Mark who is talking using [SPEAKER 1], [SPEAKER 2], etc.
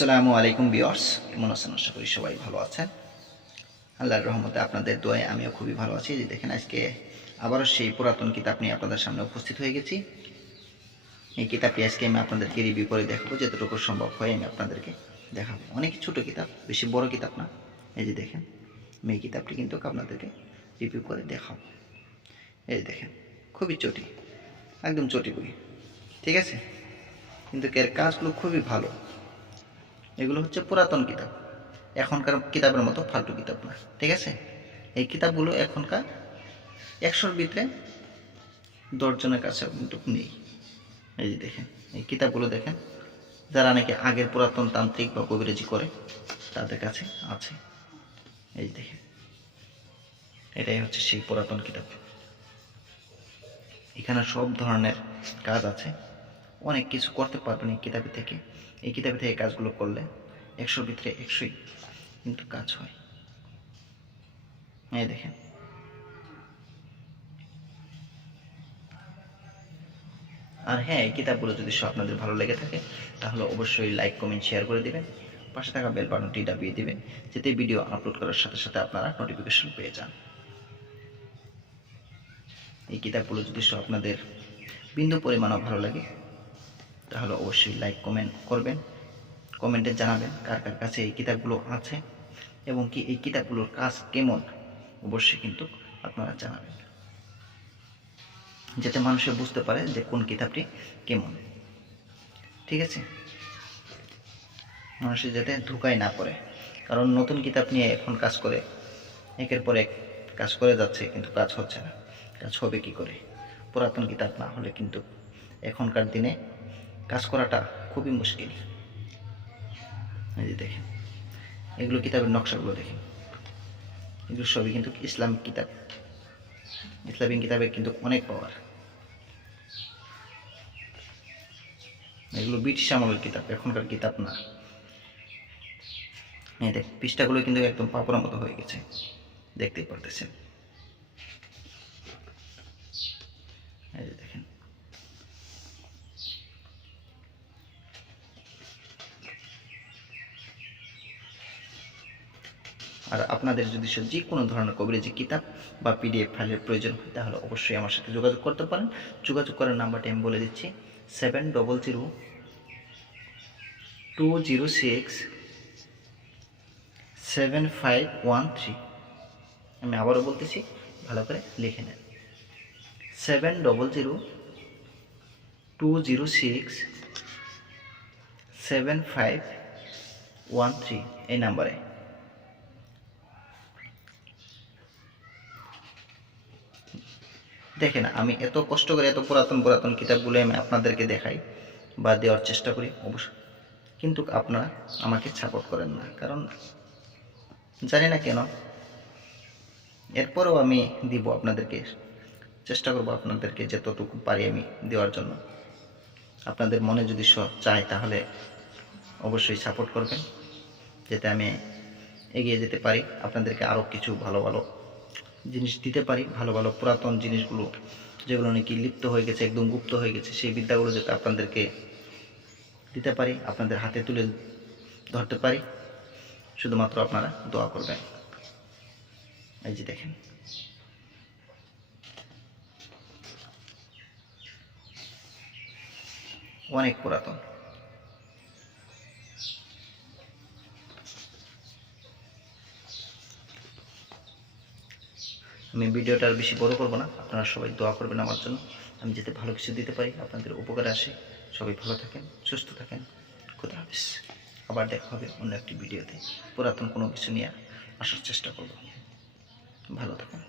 [SPEAKER 1] আসসালামু আলাইকুম বিয়ার্স কেমন আছেন? আশা করি সবাই ভালো আছেন। আল্লাহর রহমতে আপনাদের দোয়ায় আমিও খুবই ভালো আছি। যে দেখেন, আজকে আবারও সেই পুরাতন কিতাব নিয়ে আপনাদের সামনে উপস্থিত হয়ে গেছি। এই কিতাবটি আজকে আমি আপনাদেরকে রিভিউ করে দেখাবো, যতটুকু সম্ভব হয় আমি আপনাদেরকে দেখাবো। অনেক ছোট কিতাব, বেশি বড় কিতাব না। এই যে দেখেন, আমি এই কিতাবটি কিন্তু আপনাদেরকে রিভিউ করে দেখাবো। এই যে দেখেন, খুবই চটি, একদম চটি বই, ঠিক আছে? কিন্তু এর কাজগুলো খুবই ভালো। এগুলো হচ্ছে পুরাতন কিতাব। এখনকার কিতাবের মতো ফালতু কিতাব না, ঠিক আছে? এই কিতাবগুলো এখনকার একশোর ভিতরে দশজনের কাছে কিন্তু নেই। এই যে দেখেন, এই কিতাবগুলো দেখেন, যারা নাকি আগের পুরাতন তান্ত্রিক বা কবিরাজি করে, তাদের কাছে আছে। এই দেখেন, এটাই হচ্ছে সেই পুরাতন কিতাব। এখানে সব ধরনের কাজ আছে। অনেক কিছু করতে পারবেন এই কিতাবে থেকে। এই কিতাবে থেকে কাজগুলো করলে একশোর ভিতরে একশোই কিন্তু কাজ হয়। এই দেখেন। আর হ্যাঁ এই কিতাবগুলো যদি সব আপনাদের ভালো লেগে থাকে, তাহলে অবশ্যই লাইক, কমেন্ট, শেয়ার করে দিবেন। পাশে থাকা বেল বাটনটি দাবিয়ে দিবেন, যাতে ভিডিও আপলোড করার সাথে সাথে আপনারা নোটিফিকেশন পেয়ে যান। এই কিতাবগুলো যদি আপনাদের বিন্দু পরিমাণও ভালো লাগে তাহলে অবশ্যই লাইক কমেন্ট করবেন। কমেন্টে জানাবেন কার কার কাছে এই কিতাবগুলো আছে এবং কি এই কিতাবগুলোর কাজ কেমন, অবশ্যই কিন্তু আপনারা জানাবেন। যাতে মানুষে বুঝতে পারে যে কোন কিতাবটি কেমন। ঠিক আছে? মানুষের যাতে ধোকায় না পড়ে। কারণ নতুন কিতাব নিয়ে এখন কাজ করে, একের পর এক কাজ করে যাচ্ছে কিন্তু কাজ হচ্ছে না। কাজ হবে কি করে? পুরাতন কিতাব না হলে কিন্তু এখনকার দিনে কাজ করাটা খুবই মুশকিল। এই যে দেখেন, এগুলো কিতাবের নকশাগুলো দেখেন। এগুলো সবই কিন্তু ইসলামিক কিতাব। ইসলামিক কিতাবে কিন্তু অনেক পাওয়ার। এগুলো ব্রিটিশ আমলের কিতাব, এখনকার কিতাব না। এই দেখ, পৃষ্ঠাগুলো কিন্তু একদম পাপড়ার মতো হয়ে গেছে। দেখতেই পারতেছেন। এই যে দেখেন আর আপনাদের যদি যে কোনো ধরনের কবিরাজি কিতাব বা পিডিএফ ফাইলের প্রয়োজন হয়, তাহলে অবশ্যই আমার সাথে যোগাযোগ করতে পারেন। যোগাযোগ করার নাম্বারটি আমি বলে দিচ্ছি seven double zero two zero six seven five one three আমি আবারও বলতেছি, ভালো করে লিখে নেন। Seven double zero two zero six seven five one three এই নাম্বারে। দেখেন, আমি এত কষ্ট করে এত পুরাতন পুরাতন কিতাবগুলো আমি আপনাদেরকে দেখাই বা দেওয়ার চেষ্টা করি, অবশ্য কিন্তু আপনারা আমাকে সাপোর্ট করেন না। কারণ জানি না কেন, এরপরেও আমি দিব আপনাদেরকে, চেষ্টা করব আপনাদেরকে যতটুকু পারি আমি দেওয়ার জন্য। আপনাদের মনে যদি চায় তাহলে অবশ্যই সাপোর্ট করবেন, যাতে আমি এগিয়ে যেতে পারি। আপনাদেরকে আরও কিছু ভালো ভালো জিনিস দিতে পারি, ভালো ভালো পুরাতন জিনিসগুলো, যেগুলো নাকি লিপ্ত হয়ে গেছে, একদম গুপ্ত হয়ে গেছে, সেই বিদ্যাগুলো যাতে আপনাদেরকে দিতে পারি, আপনাদের হাতে তুলে ধরতে পারি, শুধুমাত্র আপনারা দোয়া করবেন। এই যে দেখেন। অনেক পুরাতন। আমি ভিডিওটা আর বেশি বড় করব না। আপনারা সবাই দোয়া করবেন আমার জন্য। আমি যাতে ভালো কিছু দিতে পারি, আপনাদের উপকারে আসে। সবাই ভালো থাকেন, সুস্থ থাকেন। খুদা হাফিজ। আবার দেখা হবে অন্য একটি ভিডিওতে। পুরাতন কোনো কিছু নিয়ে আসার চেষ্টা করব। ভালো থাকেন।